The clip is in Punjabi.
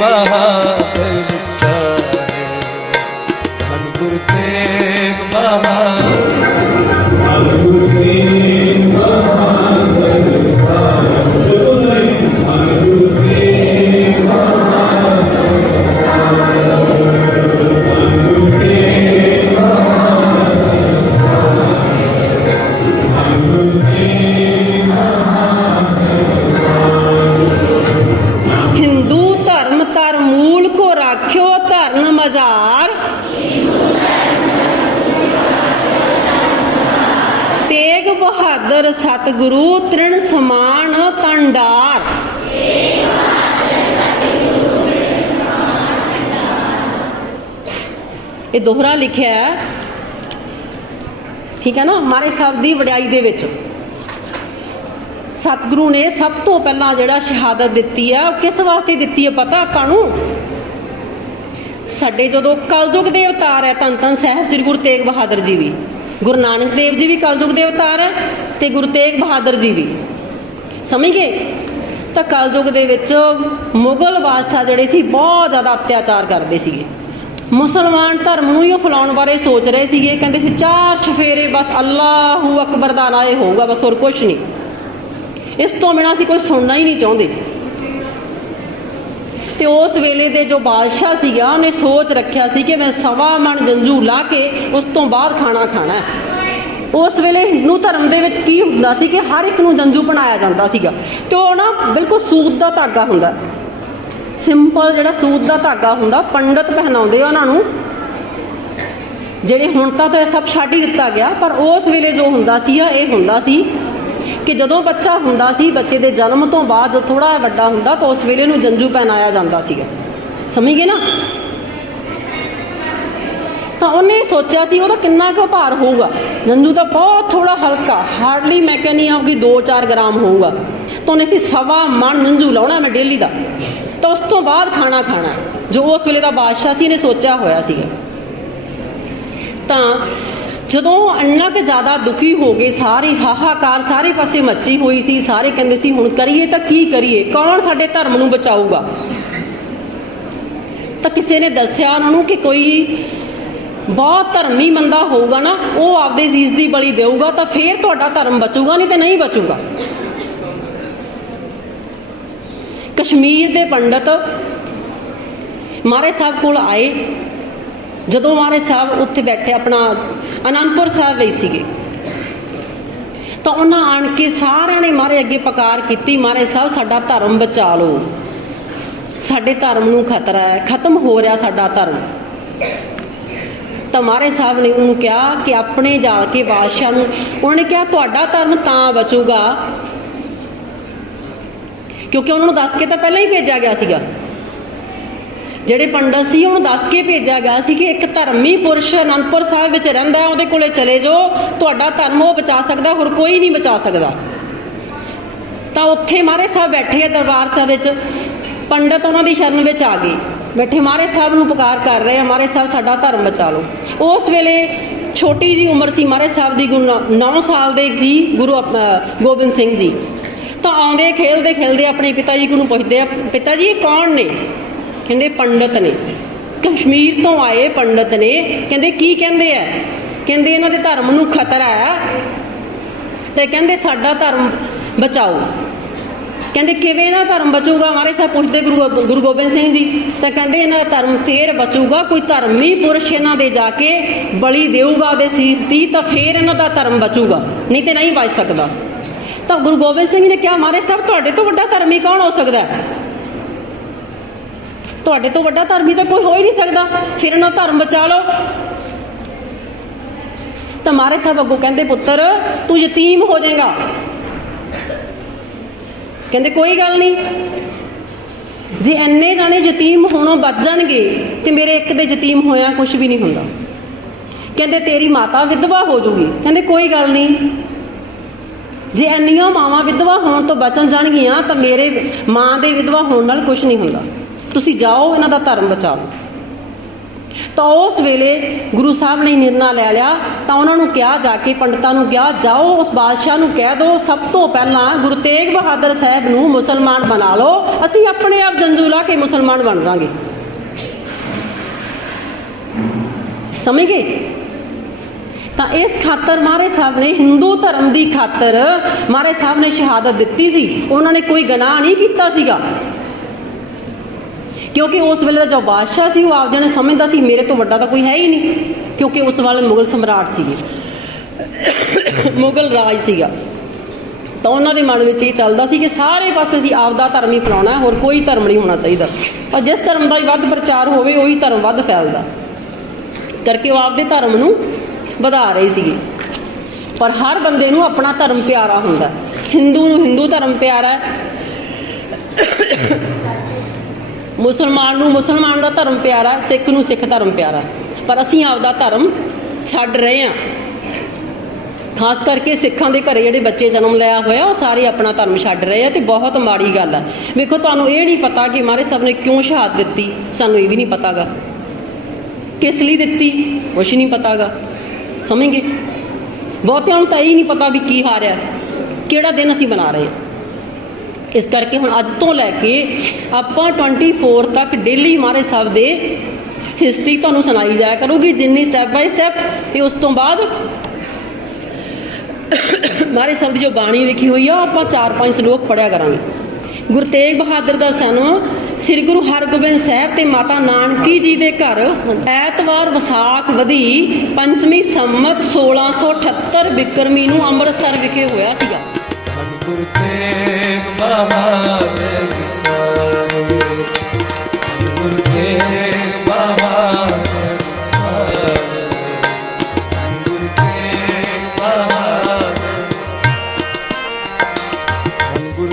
ਬਹਾਦਰ ਬਹਾਦਰ ਸਤਿਗੁਰੂ ਤ੍ਰਿਣ ਸਮਾਨ ਤੰਡਾਰ। ਇਹ ਦੋਹਰਾ ਲਿਖਿਆ ਹੈ। ਠੀਕ ਹੈ ਨਾ? ਮਾਰੇ ਸਾਹਿਬ ਦੀ ਵਡਿਆਈ ਦੇ ਵਿੱਚ। ਸਤਿਗੁਰੂ ਨੇ ਸਭ ਤੋਂ ਪਹਿਲਾਂ ਜਿਹੜਾ ਸ਼ਹਾਦਤ ਦਿੱਤੀ ਆ, ਉਹ ਕਿਸ ਵਾਸਤੇ ਦਿੱਤੀ ਹੈ ਪਤਾ ਆਪਾਂ ਨੂੰ? ਸਾਡੇ ਜਦੋਂ ਕਲਯੁਗ ਦੇ ਅਵਤਾਰ ਹੈ, ਧੰਨ ਧੰਨ ਸਾਹਿਬ ਸ੍ਰੀ ਗੁਰੂ ਤੇਗ ਬਹਾਦਰ ਜੀ ਵੀ। ਗੁਰੂ ਨਾਨਕ ਦੇਵ ਜੀ ਵੀ, ਕਲਯੁਗ ਦੇ ਅਵਤਾਰ ਹੈ ਤੇ ਗੁਰੂ ਤੇਗ ਬਹਾਦਰ ਜੀ ਵੀ। ਸਮਝ ਗਏ? ਤਾਂ ਕਲਯੁਗ ਦੇ ਵਿੱਚ ਮੁਗਲ ਬਾਦਸ਼ਾਹ ਜਿਹੜੇ ਸੀ, ਬਹੁਤ ਜ਼ਿਆਦਾ ਅਤਿਆਚਾਰ ਕਰਦੇ ਸੀਗੇ। ਮੁਸਲਮਾਨ ਧਰਮ ਨੂੰ ਹੀ ਉਹ ਫਲਾਉਣ ਬਾਰੇ ਸੋਚ ਰਹੇ ਸੀਗੇ। ਕਹਿੰਦੇ ਸੀ, ਚਾਰ ਚਫੇਰੇ, ਬਸ ਅੱਲਾਹੂ ਅਕਬਰ ਦਾ ਨਾਂ ਇਹ ਹੋਊਗਾ, ਬਸ ਹੋਰ ਕੁਝ ਨਹੀਂ। ਇਸ ਤੋਂ ਬਿਨਾਂ ਅਸੀਂ ਕੋਈ ਸੁਣਨਾ ਹੀ ਨਹੀਂ ਚਾਹੁੰਦੇ। ਤੇ ਉਸ ਵੇਲੇ ਦੇ ਜੋ ਬਾਦਸ਼ਾਹ ਸੀਗਾ, ਉਹਨੇ ਸੋਚ ਰੱਖਿਆ ਸੀ ਕਿ ਮੈਂ ਸਵਾ ਮਣ ਜੰਜੂ ਲਾ ਕੇ ਉਸ ਤੋਂ ਬਾਅਦ ਖਾਣਾ ਖਾਣਾ ਉਸ ਵੇਲੇ ਹਿੰਦੂ ਧਰਮ ਦੇ ਵਿੱਚ ਕੀ ਹੁੰਦਾ ਸੀ ਕਿ ਹਰ ਇੱਕ ਨੂੰ ਜੰਜੂ ਬਣਾਇਆ ਜਾਂਦਾ ਸੀਗਾ। ਤੇ ਉਹ ਨਾ ਬਿਲਕੁਲ ਸੂਤ ਦਾ ਧਾਗਾ ਹੁੰਦਾ। ਸਿੰਪਲ ਜਿਹੜਾ ਸੂਤ ਦਾ ਧਾਗਾ ਹੁੰਦਾ, ਪੰਡਤ ਪਹਿਨਾਉਂਦੇ ਆ ਉਹਨਾਂ ਨੂੰ। ਜਿਹੜੇ ਹੁਣ ਤਾਂ ਤਾਂ ਇਹ ਸਭ ਛੱਡ ਹੀ ਦਿੱਤਾ ਗਿਆ, ਪਰ ਉਸ ਵੇਲੇ ਜੋ ਹੁੰਦਾ ਸੀ ਇਹ ਹੁੰਦਾ ਸੀ ਕਿ ਜਦੋਂ ਬੱਚਾ ਹੁੰਦਾ ਸੀ, ਬੱਚੇ ਦੇ ਜਨਮ ਤੋਂ ਬਾਅਦ ਜੋ ਥੋੜਾ ਵੱਡਾ ਹੁੰਦਾ, ਤਾਂ ਉਸ ਵੇਲੇ ਨੂੰ ਜੰਜੂ ਪਹਿਨਾਇਆ ਜਾਂਦਾ ਸੀਗਾ। ਸਮਝ ਗਏ ਨਾ? ਤਾਂ ਉਹਨੇ ਸੋਚਿਆ ਸੀ, ਉਹਦਾ ਕਿੰਨਾ ਕੁ ਭਾਰ ਹੋਊਗਾ। ਜੰਜੂ ਤਾਂ ਬਹੁਤ ਥੋੜਾ ਹਲਕਾ ਹਾਰਡਲੀ ਮੈਂ ਕਹਿੰਨੀ ਆ ਕਿ 2-4 ਗ੍ਰਾਮ ਹੋਊਗਾ। ਤਾਂ ਉਹਨੇ ਸੀ ਸਵਾ ਮਣ ਜੰਜੂ ਲਾਉਣਾ ਮੈਂ ਡੇਲੀ ਦਾ। ਤਾਂ ਉਸ ਤੋਂ ਬਾਅਦ ਖਾਣਾ ਖਾਣਾ। ਜੋ ਉਸ ਵੇਲੇ ਦਾ ਬਾਦਸ਼ਾਹ ਸੀ, ਇਹਨੇ ਸੋਚਿਆ ਹੋਇਆ ਸੀਗਾ। ਤਾਂ ਜਦੋਂ ਇੰਨਾ ਕਿ ਜ਼ਿਆਦਾ ਦੁਖੀ ਹੋ ਗਏ, ਸਾਰੇ ਹਾਹਾਕਾਰ, ਸਾਰੇ ਪਾਸੇ ਮੱਚੀ ਹੋਈ ਸੀ, ਸਾਰੇ ਕਹਿੰਦੇ ਸੀ, ਹੁਣ ਕਰੀਏ ਤਾਂ ਕੀ ਕਰੀਏ? ਕੌਣ ਸਾਡੇ ਧਰਮ ਨੂੰ ਬਚਾਊਗਾ? ਤਾਂ ਕਿਸੇ ਨੇ ਦੱਸਿਆ ਉਹਨਾਂ ਨੂੰ ਕਿ ਕੋਈ ਬਹੁਤ ਧਰਮੀ ਬੰਦਾ ਹੋਊਗਾ ਨਾ, ਉਹ ਆਪਦੇ ਅਜ਼ੀਜ਼ ਦੀ ਬਲੀ ਦੇਊਗਾ ਤਾਂ ਫੇਰ ਤੁਹਾਡਾ ਧਰਮ ਬਚੂਗਾ, ਨਹੀਂ ਤੇ ਨਹੀਂ ਬਚੂਗਾ। ਕਸ਼ਮੀਰ ਦੇ ਪੰਡਤ ਮਾਰੇ ਸਾਹਿਬ ਕੋਲ ਆਏ। ਜਦੋਂ ਮਾਰੇ ਸਾਹਿਬ ਉੱਥੇ ਬੈਠੇ, ਆਪਣਾ ਅਨੰਦਪੁਰ ਸਾਹਿਬ ਵਿੱਚ ਸੀਗੇ। ਤਾਂ ਉਹਨਾਂ ਆਣ ਕੇ ਸਾਰਿਆਂ ਨੇ ਮਾਰੇ ਅੱਗੇ ਪਕਾਰ ਕੀਤੀ ਮਾਰੇ ਸਾਹਿਬ, ਸਾਡਾ ਧਰਮ ਬਚਾ ਲਓ। ਸਾਡੇ ਧਰਮ ਨੂੰ ਖਤਰਾ ਹੈ, ਖਤਮ ਹੋ ਰਿਹਾ ਸਾਡਾ ਧਰਮ। ਤਾਂ ਮਾਰੇ ਸਾਹਿਬ ਨੇ ਉਹਨੂੰ ਕਿਹਾ ਕਿ ਆਪਣੇ ਜਾ ਕੇ ਬਾਦਸ਼ਾਹ ਨੂੰ, ਉਹਨੇ ਕਿਹਾ, ਤੁਹਾਡਾ ਧਰਮ ਤਾਂ ਬਚੂਗਾ। ਕਿਉਂਕਿ ਉਹਨਾਂ ਨੂੰ ਦੱਸ ਕੇ ਤਾਂ ਪਹਿਲਾਂ ਹੀ ਭੇਜਿਆ ਗਿਆ ਸੀਗਾ। ਜਿਹੜੇ ਪੰਡਤ ਸੀ, ਉਹਨੂੰ ਦੱਸ ਕੇ ਭੇਜਿਆ ਗਿਆ ਸੀ ਕਿ ਇੱਕ ਧਰਮੀ ਪੁਰਸ਼ ਅਨੰਦਪੁਰ ਸਾਹਿਬ ਵਿੱਚ ਰਹਿੰਦਾ ਉਹਦੇ ਕੋਲੇ ਚਲੇ ਜਾਓ, ਤੁਹਾਡਾ ਧਰਮ ਉਹ ਬਚਾ ਸਕਦਾ, ਹੋਰ ਕੋਈ ਨਹੀਂ ਬਚਾ ਸਕਦਾ। ਤਾਂ ਉੱਥੇ ਮਾਰੇ ਸਾਹਿਬ ਬੈਠੇ ਆ ਦਰਬਾਰ ਸਾਹਿਬ ਵਿੱਚ, ਪੰਡਤ ਉਹਨਾਂ ਦੀ ਸ਼ਰਨ ਵਿੱਚ ਆ ਗਏ। ਬੈਠੇ ਮਾਰੇ ਸਾਹਿਬ ਨੂੰ ਪੁਕਾਰ ਕਰ ਰਹੇ ਆ ਮਾਰੇ ਸਾਹਿਬ, ਸਾਡਾ ਧਰਮ ਬਚਾ ਲਓ। ਉਸ ਵੇਲੇ ਛੋਟੀ ਜੀ ਉਮਰ ਸੀ ਮਾਰੇ ਸਾਹਿਬ ਦੀ 9 ਸਾਲ ਦੇ ਸੀ ਗੁਰੂ ਗੋਬਿੰਦ ਸਿੰਘ ਜੀ। ਤਾਂ ਆਉਂਦੇ, ਖੇਲਦੇ ਖੇਲਦੇ ਆਪਣੇ ਪਿਤਾ ਜੀ ਨੂੰ ਪੁੱਛਦੇ ਆ, ਪਿਤਾ ਜੀ, ਇਹ ਕੌਣ ਨੇ? ਕਹਿੰਦੇ ਪੰਡਤ ਨੇ। ਕਸ਼ਮੀਰ ਤੋਂ ਆਏ ਪੰਡਤ ਨੇ। ਕਹਿੰਦੇ, ਕੀ ਕਹਿੰਦੇ ਆ ਕਹਿੰਦੇ, ਇਹਨਾਂ ਦੇ ਧਰਮ ਨੂੰ ਖਤਰਾ ਹੈ ਤੇ ਕਹਿੰਦੇ, ਸਾਡਾ ਧਰਮ ਬਚਾਓ। ਕਹਿੰਦੇ, ਕਿਵੇਂ ਇਹਨਾਂ ਦਾ ਧਰਮ ਬਚੂਗਾ? ਮਾਰੇ ਸਾਹਿਬ ਪੁੱਛਦੇ ਗੁਰੂ ਗੋ- ਗੁਰੂ ਗੋਬਿੰਦ ਸਿੰਘ ਜੀ। ਤਾਂ ਕਹਿੰਦੇ, ਇਹਨਾਂ ਦਾ ਧਰਮ ਫੇਰ ਬਚੂਗਾ। ਕੋਈ ਧਰਮੀ ਪੁਰਸ਼ ਇਹਨਾਂ ਦੇ ਜਾ ਕੇ ਬਲੀ ਦੇਊਗਾ ਉਹਦੇ ਸੀਸ ਦੀ, ਤਾਂ ਫੇਰ ਇਹਨਾਂ ਦਾ ਧਰਮ ਬਚੂਗਾ। ਨਹੀਂ ਤੇ ਨਹੀਂ ਬਚ ਸਕਦਾ। ਤਾਂ ਗੁਰੂ ਗੋਬਿੰਦ ਸਿੰਘ ਨੇ ਕਿਹਾ ਮਾਰੇ ਸਾਹਿਬ, ਤੁਹਾਡੇ ਤੋਂ ਵੱਡਾ ਧਰਮੀ ਕੌਣ ਹੋ ਸਕਦਾ? ਹੈ ਤੁਹਾਡੇ ਤੋਂ ਵੱਡਾ ਧਰਮੀ ਤਾਂ ਕੋਈ ਹੋ ਹੀ ਨਹੀਂ ਸਕਦਾ। ਫਿਰ ਇਹਨਾਂ ਧਰਮ ਬਚਾ ਲਓ। ਤਾਂ ਮਾਰੇ ਸਾਹਿਬ ਅੱਗੋਂ ਕਹਿੰਦੇ, ਪੁੱਤਰ, ਤੂੰ ਯਤੀਮ ਹੋ ਜਾਏਗਾ। ਕਹਿੰਦੇ, ਕੋਈ ਗੱਲ ਨਹੀਂ। ਜੇ ਐਨੇ ਜਾਣੇ ਯਤੀਮ ਹੋਣੋਂ ਬਚ ਜਾਣਗੇ, ਤੇ ਮੇਰੇ ਇੱਕ ਦੇ ਯਤੀਮ ਹੋਇਆ ਕੁਝ ਵੀ ਨਹੀਂ ਹੁੰਦਾ। ਕਹਿੰਦੇ, ਤੇਰੀ ਮਾਤਾ ਵਿਧਵਾ ਹੋ ਜੂਗੀ। ਕਹਿੰਦੇ, ਕੋਈ ਗੱਲ ਨਹੀਂ। ਜੇ ਇੰਨੀਆਂ ਮਾਵਾਂ ਵਿਧਵਾ ਹੋਣ ਤੋਂ ਬਚਣ ਜਾਣਗੀਆਂ, ਤਾਂ ਮੇਰੇ ਮਾਂ ਦੇ ਵਿਧਵਾ ਹੋਣ ਨਾਲ ਕੁਝ ਨਹੀਂ ਹੁੰਦਾ। ਤੁਸੀਂ ਜਾਓ, ਇਹਨਾਂ ਦਾ ਧਰਮ ਬਚਾਓ। ਤਾਂ ਉਸ ਵੇਲੇ ਗੁਰੂ ਸਾਹਿਬ ਨੇ ਨਿਰਣਾ ਲੈ ਲਿਆ, ਤਾਂ ਉਹਨਾਂ ਨੂੰ ਕਿਹਾ ਜਾ ਕੇ, ਪੰਡਤਾਂ ਨੂੰ ਕਿਹਾ, ਜਾਓ, ਉਸ ਬਾਦਸ਼ਾਹ ਨੂੰ ਕਹਿ ਦਿਓ ਸਭ ਤੋਂ ਪਹਿਲਾਂ ਗੁਰੂ ਤੇਗ ਬਹਾਦਰ ਸਾਹਿਬ ਨੂੰ ਮੁਸਲਮਾਨ ਬਣਾ ਲਓ, ਅਸੀਂ ਆਪਣੇ ਆਪ ਜੰਜੂ ਲਾ ਕੇ ਮੁਸਲਮਾਨ ਬਣ ਜਾਾਂਗੇ ਸਮਝ ਗਏ? ਤਾਂ ਇਸ ਖਾਤਰ ਮਹਾਰਾਜ ਸਾਹਿਬ ਨੇ ਹਿੰਦੂ ਧਰਮ ਦੀ ਖਾਤਰ ਮਹਾਰਾਜ ਸਾਹਿਬ ਨੇ ਸ਼ਹਾਦਤ ਦਿੱਤੀ ਸੀ। ਉਹਨਾਂ ਨੇ ਕੋਈ ਗੁਨਾਹ ਨਹੀਂ ਕੀਤਾ ਸੀਗਾ। ਕਿਉਂਕਿ ਉਸ ਵੇਲੇ ਦਾ ਜੋ ਬਾਦਸ਼ਾਹ ਸੀ, ਉਹ ਆਪਦੇ ਨੇ ਸਮਝਦਾ ਸੀ, ਮੇਰੇ ਤੋਂ ਵੱਡਾ ਤਾਂ ਕੋਈ ਹੈ ਹੀ ਨਹੀਂ, ਕਿਉਂਕਿ ਉਸ ਵਾਲੇ ਮੁਗਲ ਸਮਰਾਟ ਸੀਗੇ। ਮੁਗਲ ਰਾਜ ਸੀਗਾ। ਤਾਂ ਉਹਨਾਂ ਦੇ ਮਨ ਵਿੱਚ ਇਹ ਚੱਲਦਾ ਸੀ ਕਿ ਸਾਰੇ ਪਾਸੇ ਅਸੀਂ ਆਪਦਾ ਧਰਮ ਹੀ ਫੈਲਾਉਣਾ ਹੋਰ ਕੋਈ ਧਰਮ ਨਹੀਂ ਹੋਣਾ ਚਾਹੀਦਾ। ਔਰ ਜਿਸ ਧਰਮ ਦਾ ਹੀ ਵੱਧ ਪ੍ਰਚਾਰ ਹੋਵੇ, ਉਹੀ ਧਰਮ ਵੱਧ ਫੈਲਦਾ। ਇਸ ਕਰਕੇ ਉਹ ਆਪਦੇ ਧਰਮ ਨੂੰ ਵਧਾ ਰਹੇ ਸੀਗੇ। ਪਰ ਹਰ ਬੰਦੇ ਨੂੰ ਆਪਣਾ ਧਰਮ ਪਿਆਰਾ ਹੁੰਦਾ ਹਿੰਦੂ ਨੂੰ ਹਿੰਦੂ ਧਰਮ ਪਿਆਰਾ ਹੈ। ਮੁਸਲਮਾਨ ਨੂੰ ਮੁਸਲਮਾਨ ਦਾ ਧਰਮ ਪਿਆਰਾ, ਸਿੱਖ ਨੂੰ ਸਿੱਖ ਧਰਮ ਪਿਆਰਾ। ਪਰ ਅਸੀਂ ਆਪਦਾ ਧਰਮ ਛੱਡ ਰਹੇ ਹਾਂ। ਖਾਸ ਕਰਕੇ ਸਿੱਖਾਂ ਦੇ ਘਰੇ ਜਿਹੜੇ ਬੱਚੇ ਜਨਮ ਲਿਆ ਹੋਇਆ, ਉਹ ਸਾਰੇ ਆਪਣਾ ਧਰਮ ਛੱਡ ਰਹੇ ਆ ਤੇ ਬਹੁਤ ਮਾੜੀ ਗੱਲ ਆ। ਵੇਖੋ, ਤੁਹਾਨੂੰ ਇਹ ਨਹੀਂ ਪਤਾ ਕਿ ਮਾਰੇ ਸਾਹਿਬ ਨੇ ਕਿਉਂ ਸ਼ਹਾਦਤ ਦਿੱਤੀ। ਸਾਨੂੰ ਇਹ ਵੀ ਨਹੀਂ ਪਤਾਗਾ। ਕਿਸ ਲਈ ਦਿੱਤੀ? ਕੁਛ ਨਹੀਂ ਪਤਾਗਾ। ਸਮਝ? ਗਏ ਬਹੁਤਿਆਂ ਨੂੰ ਤਾਂ ਇਹ ਨਹੀਂ ਪਤਾ ਵੀ ਕੀ ਹਾਰਿਆ ਕਿਹੜਾ ਦਿਨ ਅਸੀਂ ਮਨਾ ਰਹੇ ਹਾਂ? ਇਸ ਕਰਕੇ ਹੁਣ ਅੱਜ ਤੋਂ ਲੈ ਕੇ ਆਪਾਂ 24 ਤੱਕ ਡੇਲੀ ਮਾਰੇ ਸਾਹਿਬ ਦੇ ਹਿਸਟਰੀ ਤੁਹਾਨੂੰ ਸੁਣਾਈ ਜਾਇਆ ਕਰੂਗੀ, ਜਿੰਨੀ ਸਟੈਪ ਬਾਈ ਸਟੈਪ ਤੇ ਉਸ ਤੋਂ ਬਾਅਦ ਮਾਰੇ ਸਾਹਿਬ ਦੀ ਜੋ ਬਾਣੀ ਲਿਖੀ ਹੋਈ ਆ ਉਹ ਆਪਾਂ ਚਾਰ ਪੰਜ ਸ਼ਲੋਕ ਪੜਿਆ ਕਰਾਂਗੇ। ਗੁਰੂ ਤੇਗ ਬਹਾਦਰ ਦਾ ਜਨਮ ਸ੍ਰੀ ਗੁਰੂ ਹਰਗੋਬਿੰਦ ਸਾਹਿਬ ਤੇ ਮਾਤਾ ਨਾਨਕੀ ਜੀ ਦੇ ਘਰ ਐਤਵਾਰ ਵਿਸਾਖ ਵਧੀ ਪੰਚਮੀ ਸੰਮਤ 1678 ਬਿਕਰਮੀ ਨੂੰ ਅੰਮ੍ਰਿਤਸਰ ਵਿਖੇ ਹੋਇਆ ਸੀਗਾ। ਗੁਰ ਤੇਗ ਬਹਾਦਰ ਸਾਹਿਬ